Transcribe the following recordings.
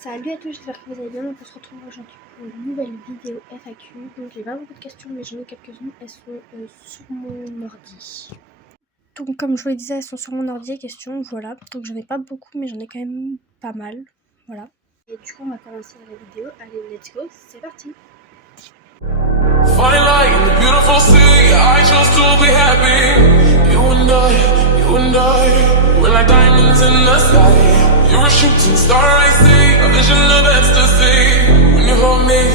Salut à tous, j'espère que vous allez bien. Donc on se retrouve aujourd'hui pour une nouvelle vidéo FAQ. Donc j'ai pas beaucoup de questions mais j'en ai quelques-unes. Elles sont sur mon ordi. Donc comme je vous le disais, elles sont sur mon ordi les questions, voilà. Donc j'en ai pas beaucoup mais j'en ai quand même pas mal, voilà. Et du coup on va commencer la vidéo. Allez, let's go, c'est parti. Fine light in the beautiful sea, I chose to be happy. You and I, we're like diamonds in the sky. You're a shooting star I see, a vision of ecstasy. When you hold me,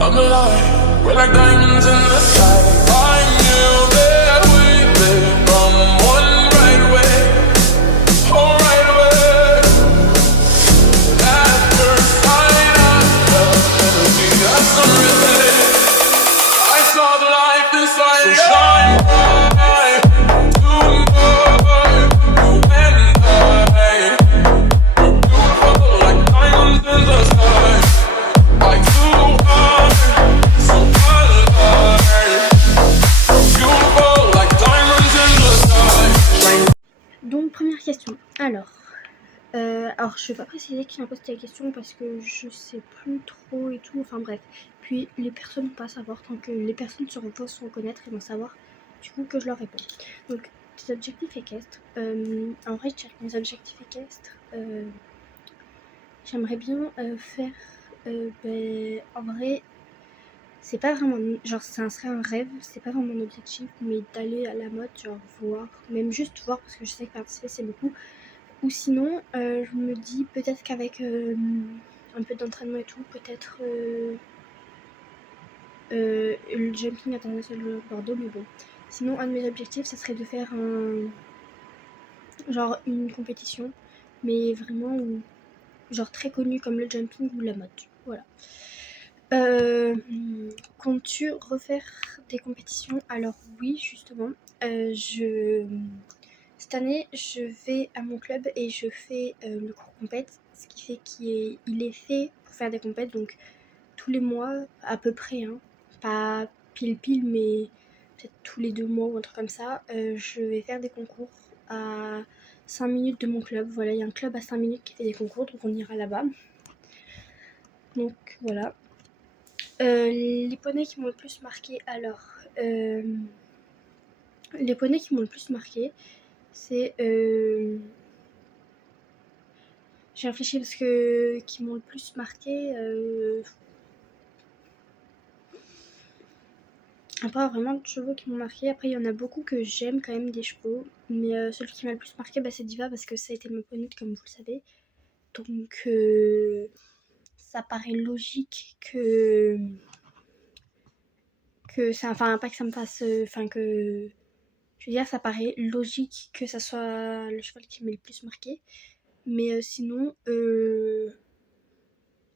I'm alive. We're like diamonds in the sky. I knew that we'd live from one right away. Oh, right away. At first sight, I felt energy, a sunrise. I saw the light inside. So shine bright tonight. You and I, we're beautiful like diamonds in the sky. Like two hearts, so alive. Beautiful like diamonds in the sky. Donc première question. Alors je vais pas préciser qui m'a posé la question parce que je sais plus trop et tout, enfin bref. Puis les personnes vont pas savoir, tant que les personnes se reposent, se reconnaître, ils vont savoir du coup que je leur réponds. Donc des objectifs équestres. En vrai je dirais que mes objectifs équestres, j'aimerais bien faire, en vrai c'est pas vraiment, genre ça serait un rêve, c'est pas vraiment mon objectif, mais d'aller à la mode, genre voir, même juste voir parce que je sais que participer c'est beaucoup. Ou sinon, je me dis peut-être qu'avec un peu d'entraînement et tout, peut-être le jumping international de Bordeaux, mais bon. Sinon, un de mes objectifs, ça serait de faire genre une compétition, mais vraiment genre très connue comme le jumping ou la mode. Voilà. Comptes-tu refaire des compétitions? Alors oui, justement. Cette année, je vais à mon club et je fais le cours compète, ce qui fait qu'il est fait pour faire des compètes, donc tous les mois à peu près, hein, pas pile, mais peut-être tous les 2 mois ou un truc comme ça, je vais faire des concours à 5 minutes de mon club. Voilà, il y a un club à 5 minutes qui fait des concours, donc on ira là-bas. Donc voilà. Les poneys qui m'ont le plus marqué, alors, les poneys qui m'ont le plus marqué, c'est... J'ai réfléchi parce que qui m'ont le plus marqué, pas vraiment de chevaux qui m'ont marqué. Après, il y en a beaucoup que j'aime quand même des chevaux, mais celui qui m'a le plus marqué, c'est Diva parce que ça a été mon poney comme vous le savez. Donc ça paraît logique que ça, enfin pas que ça me fasse, enfin que je veux dire, ça paraît logique que ça soit le cheval qui m'ait le plus marqué. Mais sinon,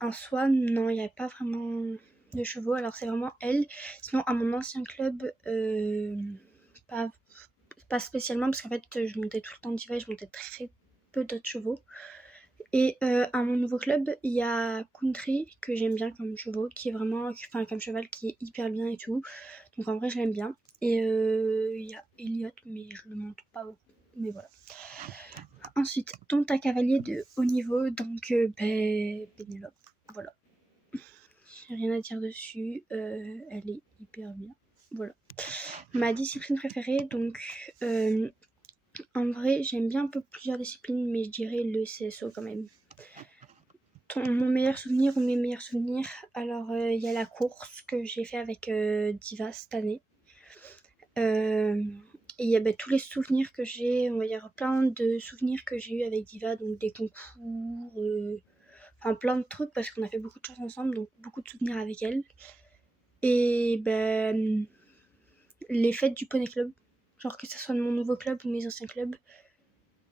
en soi, non, il n'y avait pas vraiment de chevaux. Alors c'est vraiment elle. Sinon, à mon ancien club, pas spécialement, parce qu'en fait, je montais tout le temps Diva et je montais très peu d'autres chevaux. Et à mon nouveau club, il y a Country, que j'aime bien comme chevaux, qui est vraiment, enfin comme cheval, qui est hyper bien et tout. Donc en vrai, je l'aime bien. Et il y a Elliot, mais je le monte pas beaucoup. Mais voilà. Ensuite, ton cavalier de haut niveau, donc Pénélope. Voilà. J'ai rien à dire dessus. Elle est hyper bien. Voilà. Ma discipline préférée, donc en vrai, j'aime bien un peu plusieurs disciplines, mais je dirais le CSO quand même. Mon meilleur souvenir ou mes meilleurs souvenirs, alors il y a la course que j'ai fait avec Diva cette année. Et il y a tous les souvenirs que j'ai, on va dire plein de souvenirs que j'ai eu avec Diva, donc des concours, enfin plein de trucs parce qu'on a fait beaucoup de choses ensemble, donc beaucoup de souvenirs avec elle. Et les fêtes du Poney Club, genre que ce soit de mon nouveau club ou mes anciens clubs.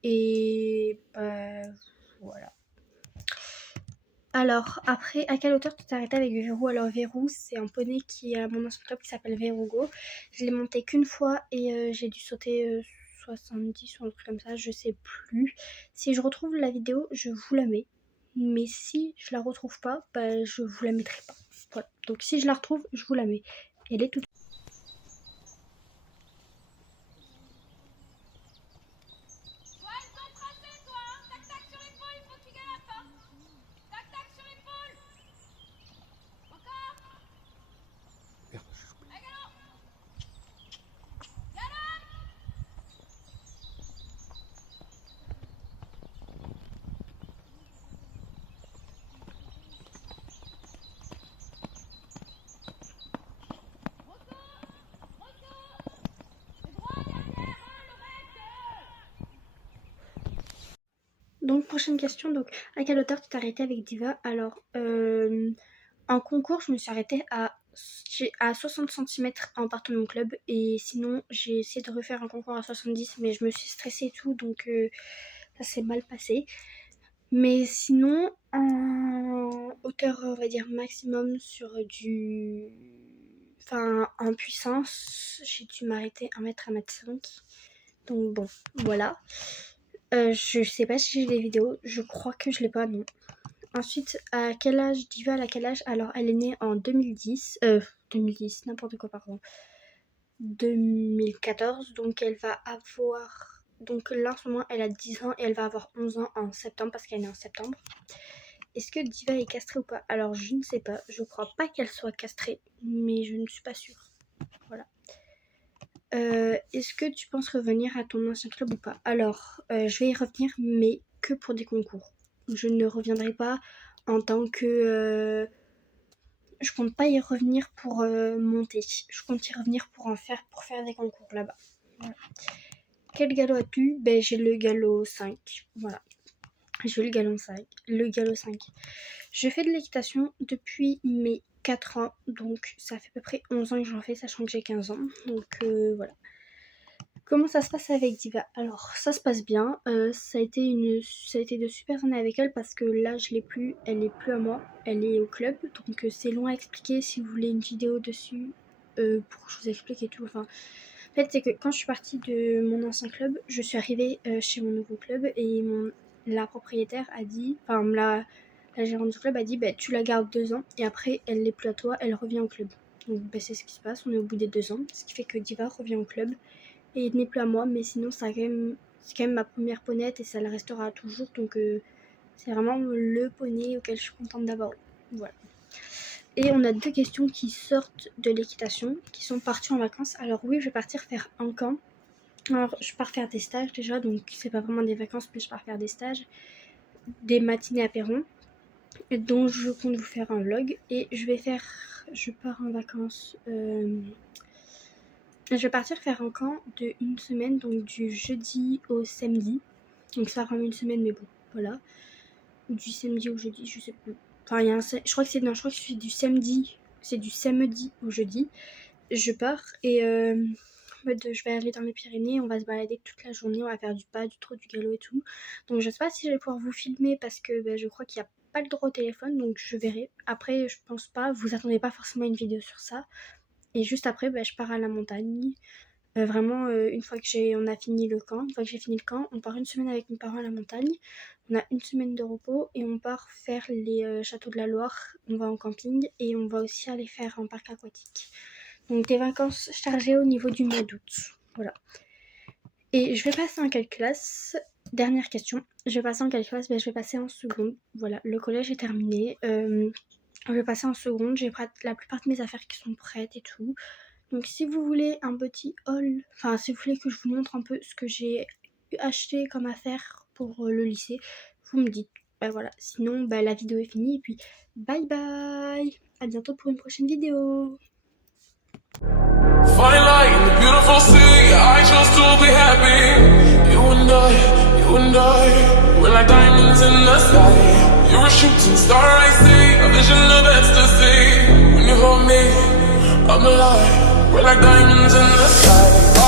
Et voilà. Alors après, à quelle hauteur tu t'es arrêté avec Verrou? Alors Verrou, c'est un poney qui est à mon ancien club qui s'appelle Verrugo. Je l'ai monté qu'une fois et j'ai dû sauter 70 ou un truc comme ça, je sais plus. Si je retrouve la vidéo, je vous la mets. Mais si je la retrouve pas, je vous la mettrai pas. Voilà. Donc si je la retrouve, je vous la mets. Elle est toute. Donc prochaine question, donc à quelle hauteur tu t'es arrêtée avec Diva? Alors en concours je me suis arrêtée à 60 cm en partant de mon club, et sinon j'ai essayé de refaire un concours à 70 mais je me suis stressée et tout, donc ça s'est mal passé. Mais sinon en hauteur on va dire maximum sur du... Enfin en puissance j'ai dû m'arrêter 1 m, 1 m 5. Donc bon voilà. Je sais pas si j'ai des vidéos, je crois que je l'ai pas, non. Ensuite, à quel âge Diva, à quel âge? Alors, elle est née en 2010, n'importe quoi, pardon. 2014, donc elle va avoir... Donc là, en ce moment, elle a 10 ans et elle va avoir 11 ans en septembre, parce qu'elle est née en septembre. Est-ce que Diva est castrée ou pas? Alors, je ne sais pas, je crois pas qu'elle soit castrée, mais je ne suis pas sûre. Voilà. Est-ce que tu penses revenir à ton ancien club ou pas? Alors, je vais y revenir, mais que pour des concours. Je ne reviendrai pas en tant que... je compte pas y revenir pour monter. Je compte y revenir pour faire des concours là-bas. Voilà. Quel galop as-tu? Ben, j'ai le galop 5. Voilà. J'ai le galop 5. Je fais de l'équitation depuis mes 4 ans, donc ça fait à peu près 11 ans que j'en fais, sachant que j'ai 15 ans. Donc voilà. Comment ça se passe avec Diva? Alors ça se passe bien, ça a été de super années avec elle, parce que là je l'ai plus, elle est plus à moi, elle est au club, donc c'est long à expliquer. Si vous voulez une vidéo dessus pour que je vous explique et tout. Enfin, en fait c'est que quand je suis partie de mon ancien club, je suis arrivée chez mon nouveau club, et la propriétaire a dit, enfin la gérante du club a dit bah, tu la gardes 2 ans et après elle n'est plus à toi, elle revient au club. Donc bah, c'est ce qui se passe, on est au bout des 2 ans, ce qui fait que Diva revient au club et il n'est plus à moi, mais sinon c'est quand même ma première ponette et ça le restera toujours, donc c'est vraiment le poney auquel je suis contente d'avoir eu. Voilà. Et on a 2 questions qui sortent de l'équitation, qui sont parties en vacances. Alors oui, je vais partir faire un camp. Alors je pars faire des stages déjà, donc c'est pas vraiment des vacances, mais je pars faire des stages, des matinées à Perron, dont je compte vous faire un vlog. Et je pars en vacances, je vais partir faire un camp de 1 semaine, donc du jeudi au samedi. Donc ça rend 1 semaine, mais bon, voilà. Du samedi au jeudi, je sais plus. Enfin, je crois que c'est du samedi. C'est du samedi au jeudi. Je pars et en fait, je vais aller dans les Pyrénées, on va se balader toute la journée, on va faire du pas, du trot, du galop et tout. Donc je sais pas si je vais pouvoir vous filmer, parce que je crois qu'il n'y a pas le droit au téléphone, donc je verrai. Après, je pense pas, vous attendez pas forcément une vidéo sur ça. Et juste après, je pars à la montagne. Vraiment, une fois que on a fini le camp, une fois que j'ai fini le camp, on part 1 semaine avec mes parents à la montagne. On a 1 semaine de repos et on part faire les châteaux de la Loire. On va en camping et on va aussi aller faire un parc aquatique. Donc des vacances chargées au niveau du mois d'août. Voilà. Et je vais passer en quelle classe? Dernière question. Je vais passer en quelle classe? Je vais passer en seconde. Voilà, le collège est terminé. Je vais passer en seconde, j'ai la plupart de mes affaires qui sont prêtes et tout. Donc si vous voulez un petit haul, enfin si vous voulez que je vous montre un peu ce que j'ai acheté comme affaire pour le lycée, vous me dites. Voilà, sinon la vidéo est finie et puis bye bye. À bientôt pour une prochaine vidéo. Fine light in the beautiful sea, I chose to be happy. You and I, we're like diamonds in the sky. You're a shooting star, I see, a vision of ecstasy. When you hold me, I'm alive. We're like diamonds in the sky.